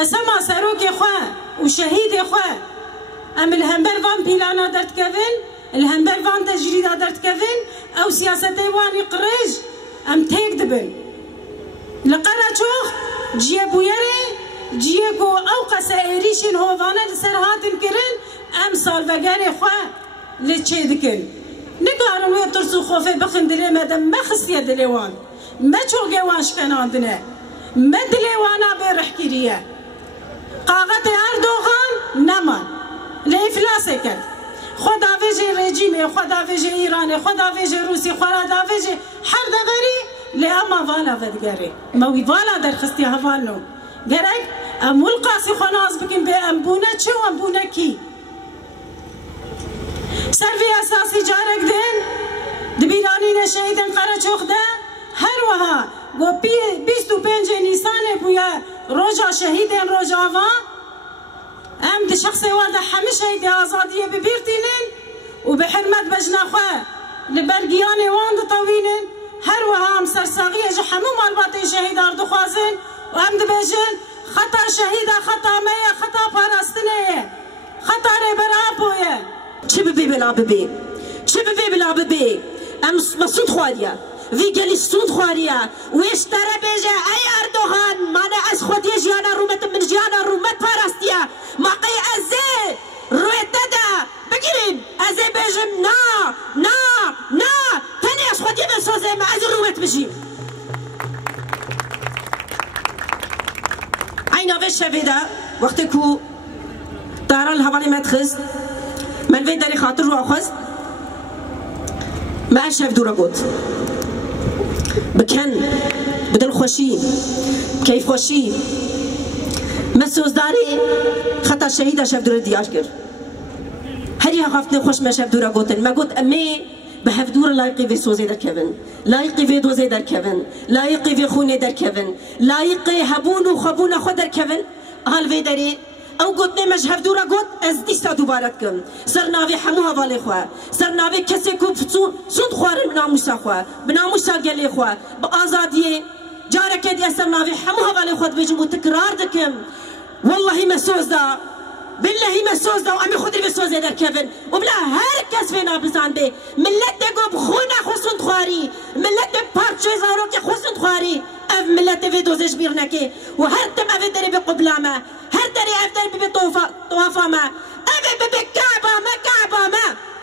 قسم سروك خواه و شهید خواه ام الهمبر وان پیلانا درد کفن الهمبر وان تجریدا درد کفن او سیاستی وانی قرج ام تیک دبن لقرا چوخ جیه بویره جیه کو او قسا ایریشن هووانا لسر هاتن کرن ام سالوگر خواه لچه دکن نگارن وی ترسو خوفه بخن دلی مدم مخصیه دلیوان ما چوگه وانش کناندنه ما دلیوانا برح کریه قاقت اردوغان نمان لإفلاسه کرد خدا ویجه رژیم خدا ویجه ایران خدا ویجه روسی خدا ویجه هر دغری لأما والا ودگره موی والا در خستی هوالنو گرک امول قاسی خناز بکن به امبونه چه و امبونه کی سروی اساسی جارک دن دبیرانی نشهیدن قره چوخ ده هر وها و 25 نیسان بویا روجا شهیدن روجا وان ام دي شخص ورده همه شهید آزادیه ببیرتینن و به حرمت بجنا خواه لبرگیان وان طویلن هر وها هم سرساقیه جو همه مالبات شهید آردو خوازن و هم دي بجن خطا شهیده خطا میه خطا پارستنه خطا ربرابویه چه ببی بلا ببی چه ببی بلا ببی ام مسود خوادیه وی گلی سود خواریا و اشتره بیجه ای اردوغان من از خودی جیانا رومت من جیانا رومت پارستیا مقی ازه رویت ده بگیریم ازه بیجم نه تنی از خودی بسازه ما از رومت بجیم این آوه شویده وقتی که دارال حوالی مدخست من وی داری خاطر رو آخست ما شف دورا گود بکن بدل خوشی کیف خوشی مسوزداری خطا شهید شف دور دیار کرد هری هفته خوش ما شف دورا گوتن ما گوت امی به هف دور لایقی و سوزی در کون لایقی و دوزی در کون لایقی و خونه در کون لایقی هبون و خبون خود در کون حال وی داری او گوت نمش هف دورا گوت از دیستا دوبارت کن سرناوی همو حوالی خواه سرناوی کسی کو سود خواره بناموسا خواه بناموسا گلی خواه با آزادیه جاره که دی سرناوی همو حوالی خود بجم و تکرار دکم والله مسوز دا بالله مسوز دا و امی خودی بسوزه در کفن و بلا هر کس فینا بزن به ملت دگو بخونه خسند خواری ملت پارچه زارو که خسند خواری اف ملت وی دوزش بیر نکه و هر تم اوی داری به قبلامه هر داری اف داری به طوافامه اوی به